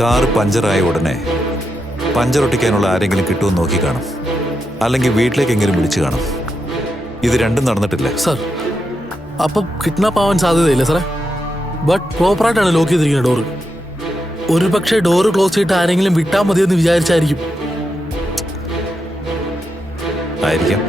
Car പഞ്ചറായ ഉടനെ puncture ഒട്ടിക്കാനുള്ള ആരെങ്കിലും കിട്ടുമെന്ന് നോക്കി കാണും, അല്ലെങ്കിൽ വീട്ടിലേക്കെങ്കിലും വിളിച്ചു കാണും. ഇത് രണ്ടും നടന്നിട്ടില്ല. സർ, അപ്പം കിഡ്നാപ്പ് ആവാൻ സാധ്യതയില്ല സാറേ. ബട്ട് പ്രോപ്പറായിട്ടാണ് ലോക്ക് ചെയ്തിരിക്കുന്നത് ഡോറ്. ഒരു പക്ഷേ ഡോറ് ക്ലോസ് ചെയ്തിട്ട് ആരെങ്കിലും വിട്ടാൽ മതിയെന്ന് വിചാരിച്ചായിരിക്കും. ആയിരിക്കാം.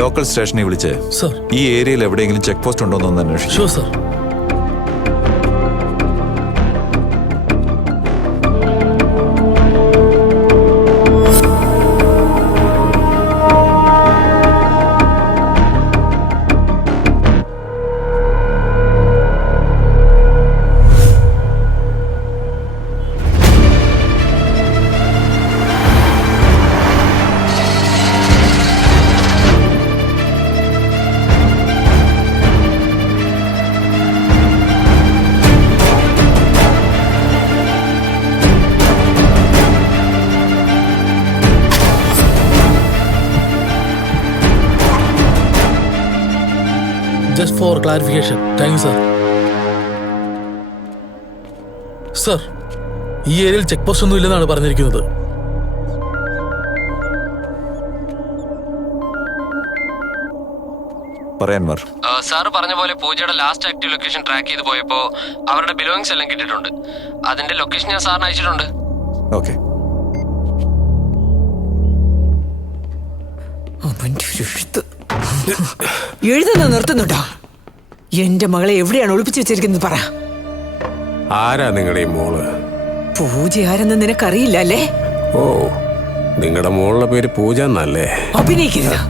ലോക്കൽ സ്റ്റേഷനിൽ വിളിച്ച് സർ, ഈ ഏരിയയിൽ എവിടെയെങ്കിലും ചെക്ക് പോസ്റ്റ് ഉണ്ടോ എന്ന് അന്വേഷിച്ചു. Sure sir. Just for clarification. Thank you, sir. Sir, ഈ ഏരിയയിൽ ചെക്ക് പോസ്റ്റ് ഒന്നും ഇല്ലെന്നാണ് പറഞ്ഞിരിക്കുന്നത്. പറയാൻമാർ സാറ് പറഞ്ഞ പോലെ പൂജയുടെ ലാസ്റ്റ് ആക്റ്റീവ് ലൊക്കേഷൻ ട്രാക്ക് ചെയ്ത് പോയപ്പോ അവരുടെ ബിലോങ്ങിങ്സ് എല്ലാം കിട്ടിയിട്ടുണ്ട്. അതിന്റെ ലൊക്കേഷൻ ഞാൻ സാറിന് അയച്ചിട്ടുണ്ട്. ഓക്കെ. എഴുതുന്ന നിർത്തുന്നുണ്ടോ? എന്റെ മകളെ എവിടെയാണ് ഒളിപ്പിച്ചു വെച്ചിരിക്കുന്നത് പറ. ആരാ നിങ്ങളുടെ ഈ മോള്? പൂജ ആരെന്ന് നിനക്കറിയില്ല അല്ലേ? ഓ, നിങ്ങളുടെ മോളുടെ പേര് പൂജ എന്നല്ലേ? അഭിനയിക്കരുത്.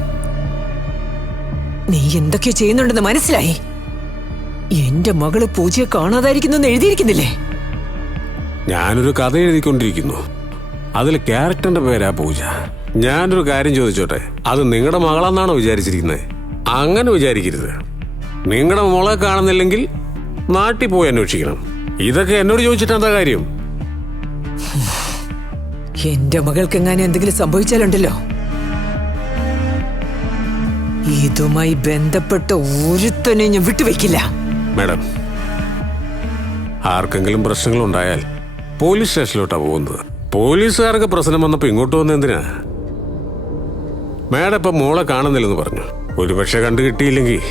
നീ എന്തൊക്കെയോ ചെയ്യുന്നുണ്ടെന്ന് മനസ്സിലായി. എന്റെ മകള് പൂജയെ കാണാതായിരിക്കുന്നു എഴുതിയിരിക്കുന്നില്ലേ? ഞാനൊരു കഥ എഴുതിക്കൊണ്ടിരിക്കുന്നു. അതിൽ ക്യാരക്ടറിന്റെ പേരാ പൂജ. ഞാനൊരു കാര്യം ചോദിച്ചോട്ടെ, അത് നിങ്ങളുടെ മകളെന്നാണോ വിചാരിച്ചിരിക്കുന്നത്? അങ്ങനെ വിചാരിക്കരുത്. നിങ്ങളുടെ മോളെ കാണുന്നില്ലെങ്കിൽ നാട്ടിൽ പോയി അന്വേഷിക്കണം. ഇതൊക്കെ എന്നോട് ചോദിച്ചിട്ട് എന്താ കാര്യം? എന്റെ മകൾക്ക് എങ്ങാനും എന്തെങ്കിലും സംഭവിച്ചാലുണ്ടല്ലോ, ഇതുമായി ബന്ധപ്പെട്ട ഒരുത്തനെ ഞാൻ വിട്ടുവെക്കില്ല. മാഡം, ആർക്കെങ്കിലും പ്രശ്നങ്ങളുണ്ടായാൽ പോലീസ് സ്റ്റേഷനിലോട്ടാ പോകുന്നത്. പോലീസുകാർക്ക് പ്രശ്നം വന്നപ്പോ ഇങ്ങോട്ട് വന്ന എന്തിനാ? മാഡം ഇപ്പൊ മോളെ കാണുന്നില്ലെന്ന് പറഞ്ഞു. ഒരുപക്ഷെ കണ്ടു കിട്ടിയില്ലെങ്കിൽ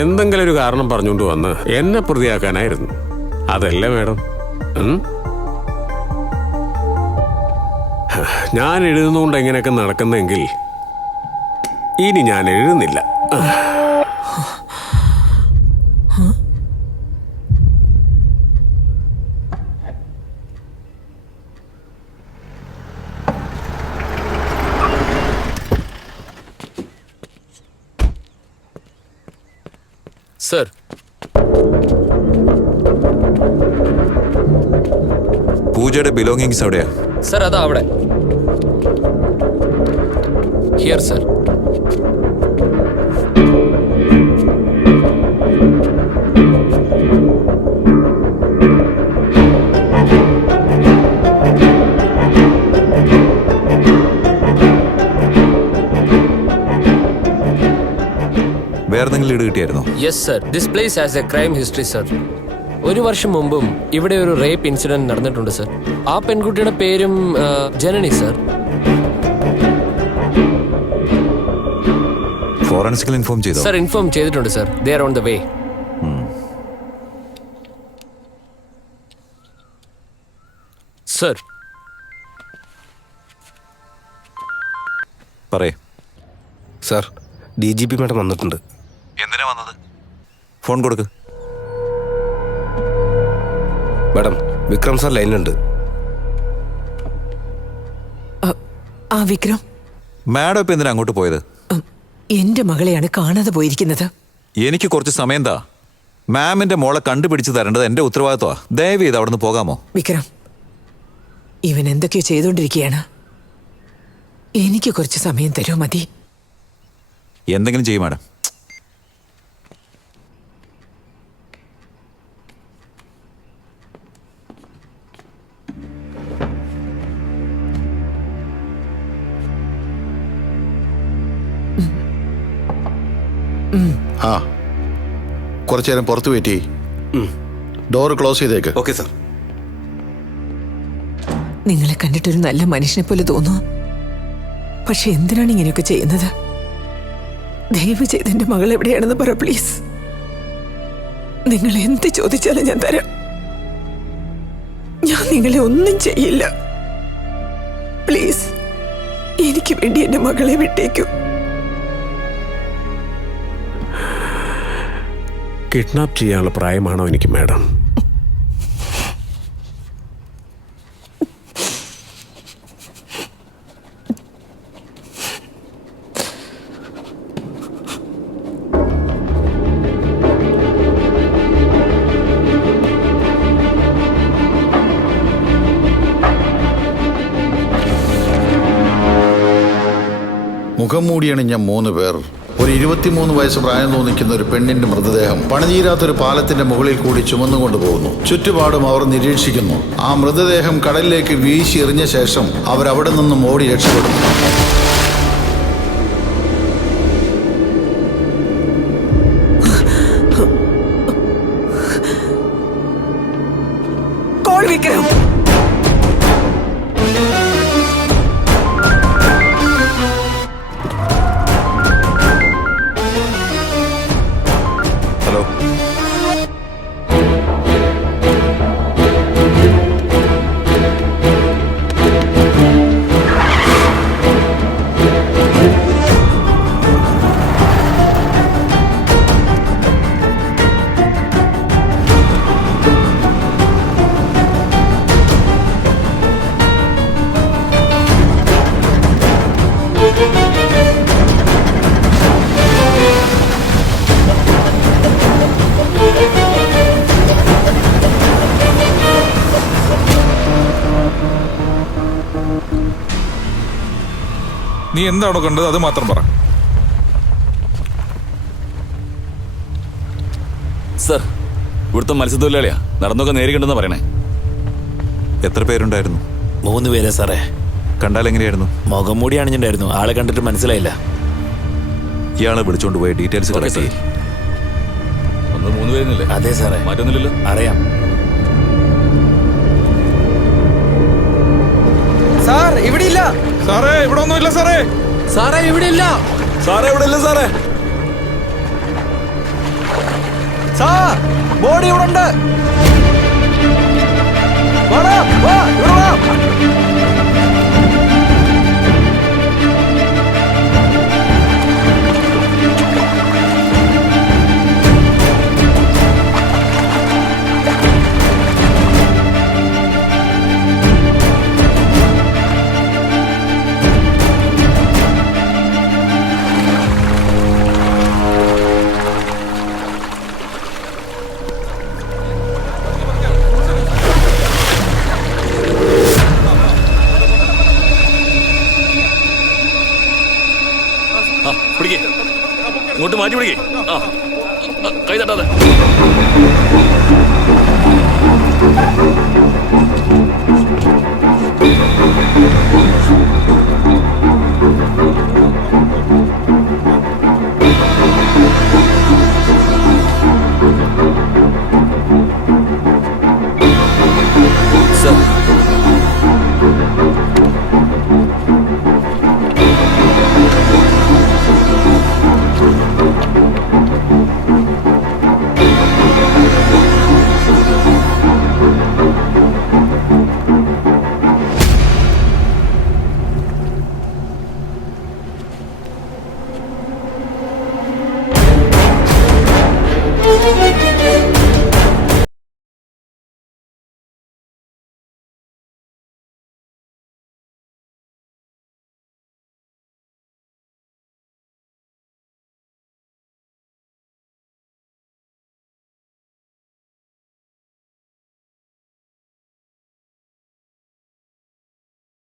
എന്തെങ്കിലും ഒരു കാരണം പറഞ്ഞുകൊണ്ട് വന്ന് എന്നെ പ്രതിയാക്കാനായിരുന്നു. അതല്ലേ മാഡം? ഞാൻ എഴുതുന്നതുകൊണ്ട് എങ്ങനെയൊക്കെ നടക്കുന്നെങ്കിൽ ഇനി ഞാൻ എഴുതുന്നില്ല. സർ, പൂജയുടെ ബിലോങ്ങിങ്സ് എവിടെയാ? സർ അതാ അവിടെ. Here sir. വേറെന്തെങ്കിലും ഇട് കിട്ടിയായിരുന്നോ? Yes sir, this place has a crime history sir. ഒരു വർഷം മുമ്പും ഇവിടെ ഒരു റേപ്പ് ഇൻസിഡന്റ് നടന്നിട്ടുണ്ട് സർ. ആ പെൺകുട്ടിയുടെ പേരും ജനനി സർ. ഫോറൻസിക്കൽ ഇൻഫോം ചെയ്തോ? സർ ഇൻഫോം ചെയ്തിട്ടുണ്ട് sir. They are on the way. Sir, പറയേ. സാർ, DGP മാഡം വന്നിട്ടുണ്ട്. എന്തിനാ വന്നത്? ഫോൺ കൊടുക്ക്. മാഡം, വിക്രം സാർ ലൈനിലുണ്ട്. ആ വിക്രം, മാഡം ഇപ്പൊ എന്തിനാ അങ്ങോട്ട് പോയത്? എന്റെ മകളെയാണ് കാണാതെ പോയിരിക്കുന്നത്. എനിക്ക് കുറച്ച് സമയം താ. മാമിന്റെ മോളെ കണ്ടുപിടിച്ച് തരേണ്ടത് എന്റെ ഉത്തരവാദിത്വമാ. ദയവ് ചെയ്ത് അവിടെ നിന്ന് പോകാമോ? വിക്രം, ഇവൻ എന്തൊക്കെയോ ചെയ്തുകൊണ്ടിരിക്കുകയാണ്. എനിക്ക് കുറച്ച് സമയം തരൂ. മതി. എന്തെങ്കിലും ചെയ്യും മാഡം. ആ കുറച്ചു നേരം പുറത്ത് വെയിറ്റ് ചെയ്യ്. ഡോറ് ക്ലോസ് ചെയ്തേക്ക്. Okay sir. നിങ്ങളെ കണ്ടിട്ടൊരു നല്ല മനുഷ്യനെ പോലെ തോന്നുന്നു. പക്ഷെ എന്തിനാണ് ഇങ്ങനെയൊക്കെ ചെയ്യുന്നത്? ദയവ് ചെയ്ത് എന്റെ മകൾ എവിടെയാണെന്ന് പറ പ്ലീസ്. നിങ്ങൾ എന്ത് ചോദിച്ചാലും ഞാൻ തരാം. ഞാൻ നിങ്ങളെ ഒന്നും ചെയ്യില്ല. പ്ലീസ് എനിക്ക് വേണ്ടി എന്റെ മകളെ വിട്ടേക്കൂ. കിഡ്നാപ്പ് ചെയ്യാനുള്ള പ്രായമാണോ എനിക്ക് മാഡം? മുഖം മൂടിയണിഞ്ഞ 3 പേർ, ഒരു 23 വയസ്സ് പ്രായം തോന്നിക്കുന്ന ഒരു പെണ്ണിന്റെ മൃതദേഹം പണിതീരാത്തൊരു പാലത്തിന്റെ മുകളിൽ കൂടി ചുമന്നുകൊണ്ടു പോകുന്നു. ചുറ്റുപാടും അവർ നിരീക്ഷിക്കുന്നു. ആ മൃതദേഹം കടലിലേക്ക് വീശി എറിഞ്ഞ ശേഷം അവരവിടെ നിന്നും ഓടി രക്ഷപ്പെടുന്നു. കോൾ വിക്രം. ഹലോ, നീ എന്താണോ കണ്ടത് അത് മാത്രം പറ. സർ, ഇവിടുത്തെ മത്സ്യത്തൊഴിലാളിയാ. നടന്നൊക്കെ നേരിട്ടുണ്ടെന്ന് പറയണേ. എത്ര പേരുണ്ടായിരുന്നു? 3 പേരെ സാറേ. കണ്ടാൽ എങ്ങനെയായിരുന്നു? മുഖം മൂടി അണിഞ്ഞിട്ടുണ്ടായിരുന്നു. ആളെ കണ്ടിട്ട് മനസ്സിലായില്ല. ഇയാളെ വിളിച്ചോണ്ട് പോയ ഡീറ്റെയിൽസ് കളക്ട് ചെയ്യും. 3 പേരുന്നില്ലേ? അതെ സാറേ. മാറ്റൊന്നുമില്ലല്ലോ. അറിയാം. സാർ ഇവിടെ ഇല്ല. സാറേ ഇവിടെ ഒന്നുമില്ല സാറേ. സാറേ ഇവിടെ ഇല്ല. സാറേ ഇവിടെ ഇല്ല സാറേ. സാർ ബോഡി ഇവിടെ ഉണ്ട്. പിടിക്കേ, ഇങ്ങോട്ട് മാറ്റി പിടിക്കേ. ആ, കൈ തട്ടാതെ.